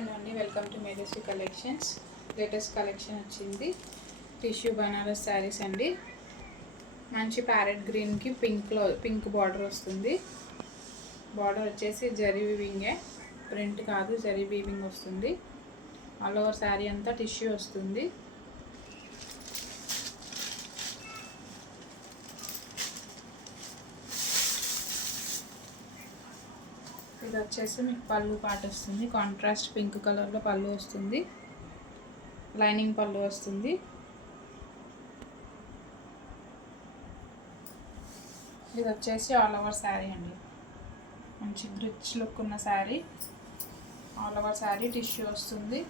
Hello అండి, welcome to Medhasri collections. Latest collection వచ్చింది. Tissue Banaras saris అండి. మంచి ప్యారెట్ గ్రీన్కి పింక్ బార్డర్ వస్తుంది. బార్డర్ వచ్చేసి జరీ వీవింగే, ప్రింట్ కాదు, జరీ వీవింగ్ వస్తుంది. ఆల్ ఓవర్ శారీ అంతా టిష్యూ వస్తుంది. ఇది వచ్చేసి మీకు పళ్ళు పాట వస్తుంది. కాంట్రాస్ట్ పింక్ కలర్లో పళ్ళు వస్తుంది. లైనింగ్ పళ్ళు వస్తుంది. ఇది వచ్చేసి ఆల్ ఓవర్ శారీ అండి. మంచి రిచ్ లుక్ ఉన్న sari. All over sari tissue వస్తుంది.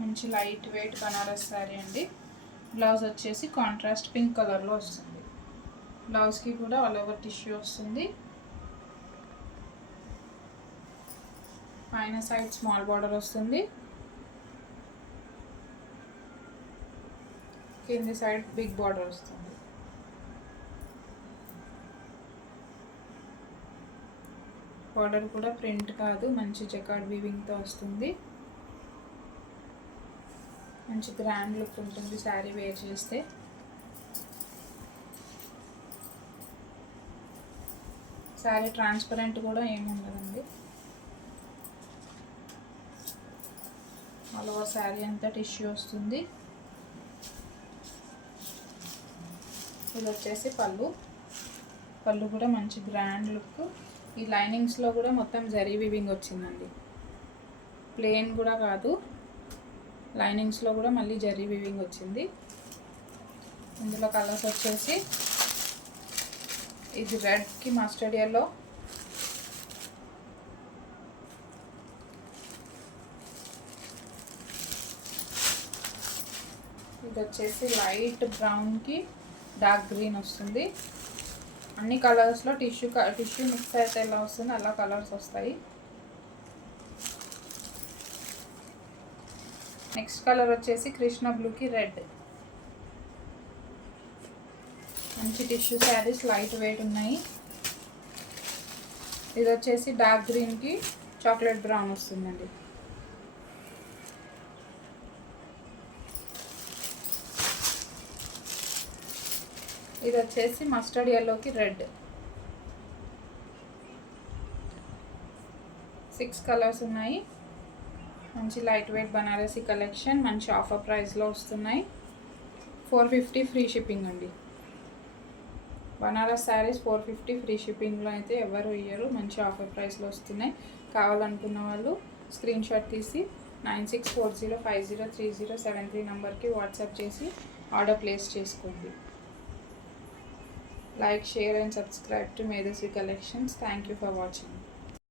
మంచి లైట్ వెయిట్ బనారస్ శారీ అండి. బ్లౌజ్ వచ్చేసి కాంట్రాస్ట్ పింక్ కలర్లో వస్తుంది. బ్లౌజ్కి కూడా ఆల్ ఓవర్ టిష్యూ వస్తుంది. పైన సైడ్ స్మాల్ బార్డర్ వస్తుంది. కింది సైడ్ బిగ్ బార్డర్ వస్తుంది. బార్డర్ కూడా ప్రింట్ కాదు, మంచి జకార్డ్ వీవింగ్తో వస్తుంది. మంచి గ్రాండ్ లుక్ ఉంటుంది శారీ వేర్ చేస్తే. శారీ ట్రాన్స్పరెంట్ కూడా ఏముండదండి. ఆల్ ఓవర్ శారీ అంతా టిష్యూ వస్తుంది. ఇది వచ్చేసి పళ్ళు కూడా మంచి గ్రాండ్ లుక్. ఈ లైనింగ్స్లో కూడా మొత్తం జరీ వీవింగ్ వచ్చిందండి. ప్లెయిన్ కూడా కాదు, లైనింగ్స్లో కూడా మళ్ళీ జరీ వీవింగ్ వచ్చింది. ఇందులో కలర్స్ వచ్చేసి ఇది రెడ్కి మస్టర్డ్ ఎల్లో, ఇది వచ్చేసి లైట్ బ్రౌన్కి డార్క్ గ్రీన్ వస్తుంది. అన్ని కలర్స్లో టిష్యూ మిక్స్ అయితే ఎలా వస్తుంది అలా కలర్స్ వస్తాయి. నెక్స్ట్ కలర్ వచ్చేసి కృష్ణ బ్లూకి రెడ్. మంచి టిష్యూ శారీస్ లైట్ వెయిట్ ఉన్నాయి. ఇది వచ్చేసి డార్క్ గ్రీన్కి చాక్లెట్ బ్రౌన్ వస్తుందండి. ఇది వచ్చేసి మస్టర్డ్ ఎల్లోకి రెడ్. 6 కలర్స్ ఉన్నాయి. మంచి లైట్ వెయిట్ బనారసీ కలెక్షన్. మంచి ఆఫర్ ప్రైస్లో వస్తున్నాయి. 450 ఫ్రీ షిప్పింగ్ అండి. బనారస్ శారీస్ 450 ఫ్రీ షిప్పింగ్లో అయితే ఎవరు ఇయ్యరు. మంచి ఆఫర్ ప్రైస్లో వస్తున్నాయి. కావాలనుకున్న వాళ్ళు స్క్రీన్ షాట్ తీసి 9640503073 నెంబర్కి వాట్సాప్ చేసి ఆర్డర్ ప్లేస్ చేసుకోండి. Like, share and subscribe to Medhasri collections. Thank you for watching.